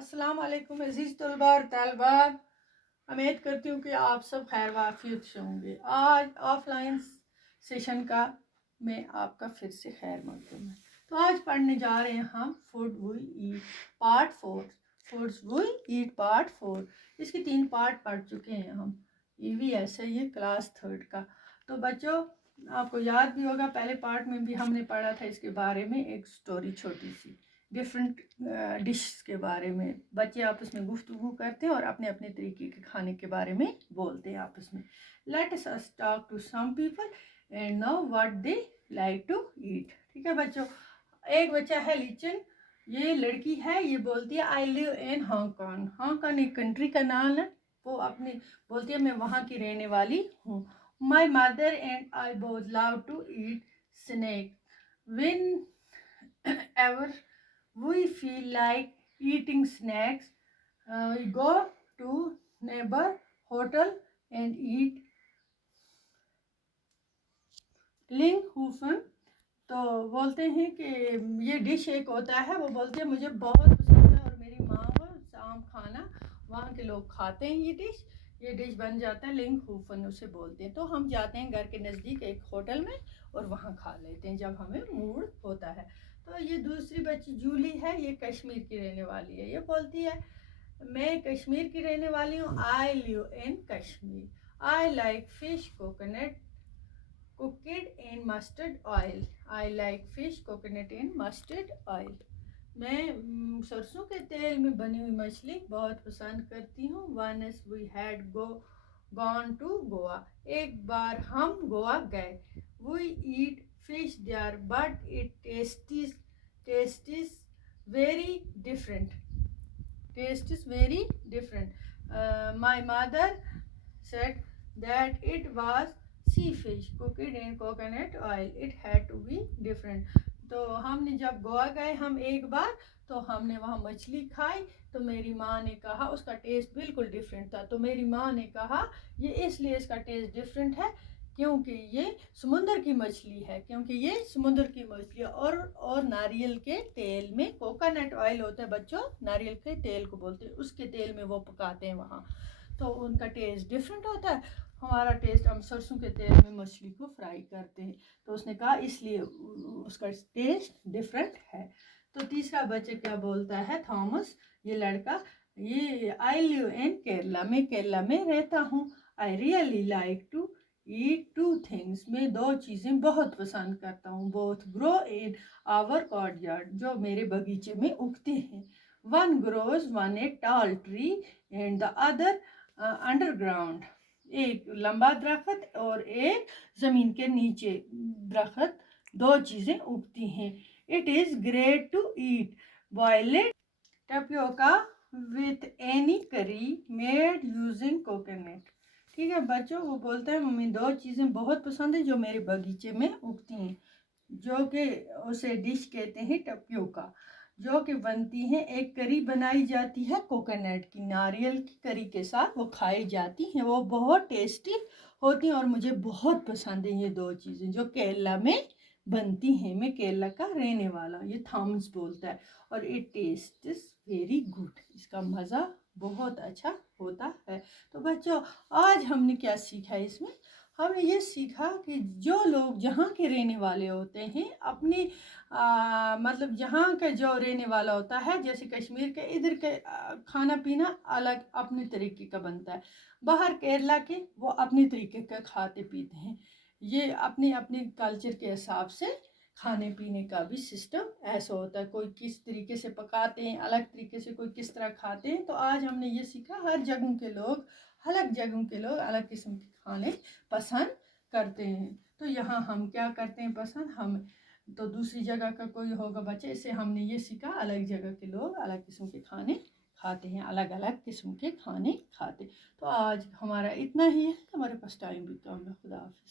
अस्सलाम वालेकुम अज़ीज़ तलबा और तालिबात। उम्मीद करती हूँ कि आप सब खैर वाफियत से होंगे। आज ऑफलाइन सेशन का मैं आपका फिर से खैर मकदूम है। तो आज पढ़ने जा रहे हैं हम food we eat part 4। Foods we eat part 4। इसके 3 पार्ट पढ़ चुके हैं हम। EVS है ये क्लास 3 का। तो बच्चों आपको याद भी होगा पहले पार्ट में भी हमने पढ़ा था इसके बारे में एक स्टोरी छोटी सी डिफरेंट डिश के बारे में। बच्चे आपस में गुफ्तगू करते हैं और अपने अपने तरीके के खाने के बारे में बोलते हैं आपस में। Let us talk to some people and know what they like to eat. ठीक है बच्चों, एक बच्चा है लिचन, ये लड़की है, ये बोलती है I live in Hong Kong. Hong Kong एक कंट्री का नाम है। वो अपनी बोलती है मैं वहाँ की रहने वाली हूँ। My mother and I both love to eat snack whenever we feel like eating snacks, we go to neighbor hotel and eat लिंगहुफन। तो बोलते हैं कि ये डिश एक होता है, वो बोलते हैं मुझे बहुत पसंद है और मेरी माँ वो शाम खाना वहाँ के लोग खाते हैं। ये डिश बन जाता है लिंगहुफन उसे बोलते हैं। तो हम जाते हैं घर के नज़दीक एक होटल में और वहाँ खा लेते हैं जब हमें मूड होता है। तो ये दूसरी बच्ची जूली है, ये कश्मीर की रहने वाली है। ये बोलती है मैं कश्मीर की रहने वाली हूँ, I live in Kashmir, I like fish coconut cooked in mustard oil, I like fish coconut in mustard oil. मैं सरसों के तेल में बनी हुई मछली बहुत पसंद करती हूँ। Once we had gone to Goa, एक बार हम गोवा गए। We eat fish there but it tastes very different. Taste is very different. My mother said that it was sea fish cooked in coconut oil. It had to be different. तो हमने जब गोवा गए हम एक बार, तो हमने वहाँ मछली खाई। तो मेरी माँ ने कहा उसका टेस्ट बिल्कुल डिफरेंट था। तो मेरी माँ ने कहा ये इसलिए इसका टेस्ट डिफरेंट है क्योंकि ये समुंदर की मछली है, क्योंकि ये समुंदर की मछली और नारियल के तेल में कोकोनट ऑयल होता है बच्चों, नारियल के तेल को बोलते हैं, उसके तेल में वो पकाते हैं वहाँ। तो उनका टेस्ट डिफरेंट होता है। हमारा टेस्ट हम सरसों के तेल में मछली को फ्राई करते हैं। तो उसने कहा इसलिए उसका टेस्ट डिफरेंट है। तो तीसरा बच्चा क्या बोलता है, थॉमस ये लड़का, ये आई लिव इन केरला, मैं केरला में रहता हूँ। I really like to eat two things, मैं 2 चीज़ें बहुत पसंद करता हूँ। Both grow in our courtyard, जो मेरे बगीचे में उगते हैं। One grows one a tall tree and the other underground, एक लंबा दरख्त और एक ज़मीन के नीचे दरख्त, 2 चीज़ें उगती हैं। It is great to eat boiled tapioca with any curry made using coconut. ठीक है बच्चों, वो बोलता है मम्मी 2 चीज़ें बहुत पसंद है जो मेरे बगीचे में उगती हैं, जो कि उसे डिश कहते हैं टपियोका, जो कि बनती हैं, एक करी बनाई जाती है कोकोनट की, नारियल की करी के साथ वो खाई जाती हैं। वो बहुत टेस्टी होती हैं और मुझे बहुत पसंद है ये 2 चीज़ें जो केरला में बनती हैं। मैं केरला का रहने वाला, ये थॉमस बोलता है। और it taste is very good, इसका मज़ा बहुत अच्छा होता है। तो बच्चों आज हमने क्या सीखा इसमें, हमने ये सीखा कि जो लोग जहाँ के रहने वाले होते हैं अपने मतलब जहाँ का जो रहने वाला होता है, जैसे कश्मीर के इधर के खाना पीना अलग अपने तरीके का बनता है। बाहर केरला के वो अपने तरीके का खाते पीते हैं। ये अपने अपने कल्चर के हिसाब से खाने पीने का भी सिस्टम ऐसा होता है। कोई किस तरीके से पकाते हैं, अलग तरीके से कोई किस तरह खाते हैं। तो आज हमने ये सीखा हर जगहों के लोग, अलग जगहों के लोग अलग किस्म के खाने पसंद करते हैं। तो यहाँ हम क्या करते हैं पसंद, हम तो दूसरी जगह का कोई होगा बच्चे, इससे हमने ये सीखा अलग जगह के लोग अलग किस्म के खाने खाते हैं, अलग अलग किस्म के खाने खाते। तो आज हमारा इतना ही है, हमारे पास टाइम भी कम है। खुदा हाफिज़।